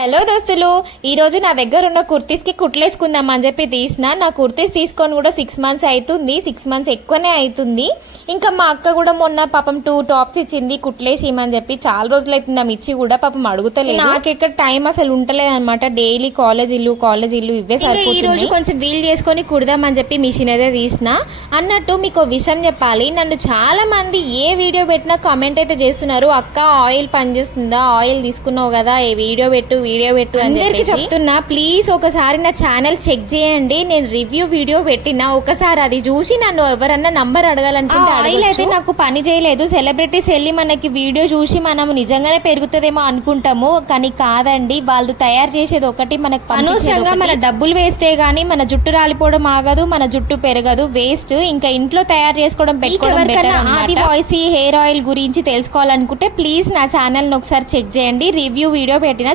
Hello దోస్తులు, ఈరోజు నా దగ్గర ఉన్న కుర్తీస్కి కుట్లేసుకుందాం అని చెప్పి తీసిన. నా కుర్తీస్ తీసుకొని కూడా 6 months అవుతుంది. 6 months ఎక్కువనే అవుతుంది. ఇంకా మా అక్క కూడా మొన్న పాపం 2 tops ఇచ్చింది కుట్లేసి ఇమ్మని చెప్పి. చాలా రోజులు అవుతుంది ఆమె ఇచ్చి కూడా, పాపం అడుగుతలేదు. నాకు ఇక్కడ టైం అసలు ఉంటలేదు అనమాట. డైలీ కాలేజ్ ఇల్లు ఇవే సరిపోతుంది. ఈ రోజు కొంచెం వీల్ చేసుకొని కుడదామని చెప్పి మిషన్ అయితే తీసిన. అన్నట్టు మీకు విషయం చెప్పాలి, నన్ను చాలా మంది ఏ వీడియో పెట్టినా కామెంట్ అయితే చేస్తున్నారు, అక్క ఆయిల్ పనిచేస్తుందా, ఆయిల్ తీసుకున్నావు కదా, ఏ వీడియో పెట్టు అందరికి చెప్తున్నా. ప్లీజ్ ఒకసారి నా ఛానల్ చెక్ చేయండి. నేను రివ్యూ వీడియో పెట్టినా, ఒకసారి అది చూసి నన్ను ఎవరన్నా నంబర్ అడగాలనుకుంటే ఆయిల్ అయితే నాకు పని చేయలేదు. సెలబ్రిటీస్ వెళ్ళి మనకి వీడియో చూసి మనం నిజంగానే పెరుగుతుందేమో అనుకుంటాము, కానీ కాదండి. వాళ్ళు తయారు చేసేది ఒకటి, మనకు అనవసరంగా మన డబ్బులు వేస్టే గానీ మన జుట్టు రాలిపోవడం ఆగదు, మన జుట్టు పెరగదు, వేస్ట్. ఇంకా ఇంట్లో తయారు చేసుకోవడం పెట్టుకోవడం. ఆది వాయిస్ హెయిర్ ఆయిల్ గురించి తెలుసుకోవాలనుకుంటే ప్లీజ్ నా ఛానల్ ని ఒకసారి చెక్ చేయండి. రివ్యూ వీడియో పెట్టినా